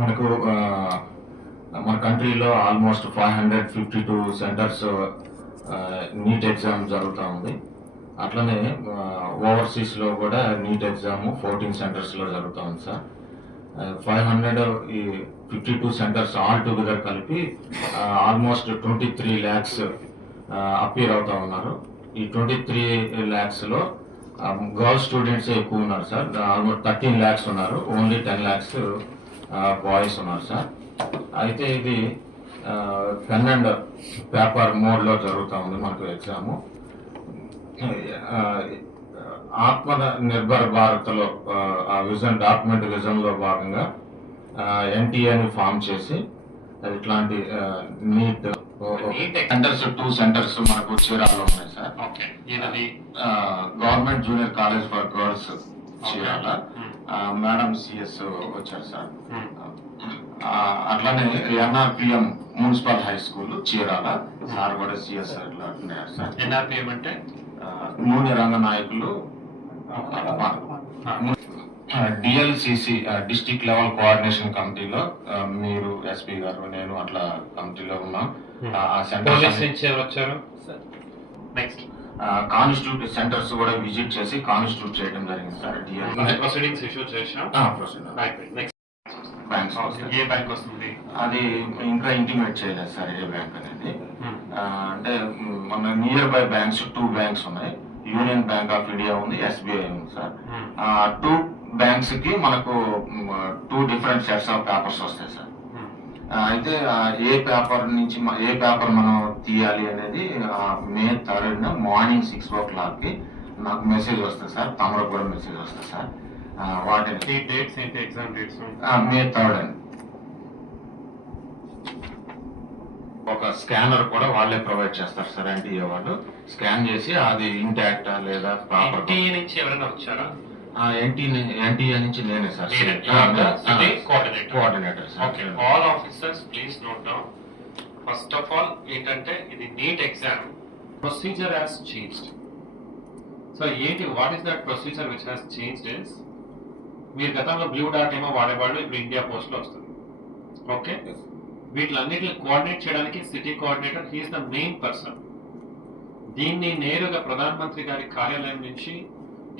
మనకు మన కంట్రీలో ఆల్మోస్ట్ 552 సెంటర్స్ నీట్ ఎగ్జామ్ జరుగుతూ ఉంది. అట్లనే ఓవర్సీస్లో కూడా నీట్ ఎగ్జామ్ 14 సెంటర్స్లో జరుగుతూ ఉంది సార్. 552 సెంటర్స్ ఆల్ టుగెదర్ కలిపి ఆల్మోస్ట్ 23 lakhs అపీర్ అవుతా ఉన్నారు. ఈ 23 lakhsలో గర్ల్స్ స్టూడెంట్స్ ఎక్కువ ఉన్నారు సార్. ఆల్మోస్ట్ 13 lakhs ఉన్నారు. ఓన్లీ 10 lakhs బాయ్స్ ఉన్నారు సార్. అయితే ఇది పెన్ అండ్ పేపర్ మోడ్లో జరుగుతూ ఉంది మనకు ఎగ్జాము. ఆత్మ నిర్భర్ భారత్లో విజన్ డాక్యుమెంట్ విజన్లో భాగంగా ఎన్టీఏని ఫామ్ చేసి ఇట్లాంటి నీట్ సెంటర్స్ 2 సెంటర్స్ మనకు చీరాలలో ఉన్నాయి sir. Government junior college for girls Chirala madam CS వచ్చారు సార్. అట్లానే ఎన్ఆర్పిఎం municipal high school Chirala sir కూడా సిఎస్ సార్. ఎన్ఆర్పిఎం అంటే నూనె రంగ నాయకులు. డిఎల్సిసి డిస్ట్రిక్ట్ లెవెల్ కోఆర్డినేషన్ కమిటీలో మీరు ఎస్పీ గారు నేను అట్లా కమిటీలో ఉన్నాం. ఆ కాన్స్టిట్యూట్ సెంటర్స్ కూడా విజిట్ చేసి కాన్స్టిట్యూట్ చేయడం జరిగింది సార్. బ్యాంక్ వస్తుంది అది ఇంకా ఇంటిమేట్ చేయలేదు సార్ ఏ బ్యాంక్ అనేది. అంటే మన నియర్ బై బ్యాంక్స్ 2 బ్యాంక్స్ ఉన్నాయి. యూనియన్ బ్యాంక్ ఆఫ్ ఇండియా ఉంది, ఎస్బీఐ ఉంది సార్. 2 బ్యాంక్స్ కి మనకు 2 డిఫరెంట్ సెట్స్ ఆఫ్ పేపర్స్ వస్తాయి సార్. అయితే ఏ పేపర్ మనం తీయాలి అనేది మే 3rd మార్నింగ్ 6 o'clock నాకు మెసేజ్ వస్తుంది సార్. తమకు కూడా మెసేజ్ వస్తుంది సార్. వాటిని డేట్స్ ఏంటి? ఎగ్జామ్ డేట్స్ మే 3rd అండి. ఒక స్కానర్ కూడా వాళ్ళే ప్రొవైడ్ చేస్తారు సార్. ఎన్టీఏ వాళ్ళు స్కాన్ చేసి అది ఇంటాక్ట్ లేదా ప్రాపర్. నుంచి ఎవరైనా వచ్చారా? ఎన్టీఏ నుంచి నేనే sir, coordinator sir. Okay, all officers please note down. First of all ఏంటంటే ఇది NEET exam procedure has changed. So ఏంటి, what is that procedure which has changed is, మీరు గతంలో బ్లూ డాట్ ఏమో వాడేవాళ్ళు, ఇప్పుడు ఇండియా పోస్ట్ లో వస్తుంది. ఓకే, వీటిలన్నిటిని కోఆర్డినేట్ చేయడానికి city coordinator he is the main person. దీన్ని నేరుగా ప్రధానమంత్రి గారి కార్యాలయం నుంచి,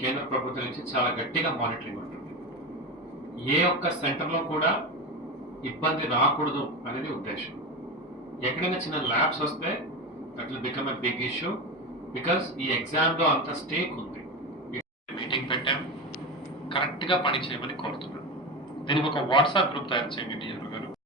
కేంద్ర ప్రభుత్వం నుంచి చాలా గట్టిగా మానిటరింగ్ ఉంటుంది. ఏ ఒక్క సెంటర్లో కూడా ఇబ్బంది రాకూడదు అనేది ఉద్దేశం. ఎక్కడైనా చిన్న ల్యాబ్స్ వస్తే that will become a big issue, because ఈ ఎగ్జామ్లో అంత స్టేక్ ఉంది. మీటింగ్ పెట్టాం, కరెక్ట్గా పని చేయమని కోరుతున్నాను. దీనికి ఒక వాట్సాప్ గ్రూప్ తయారు చేయండి డిఆర్ఓ గారు.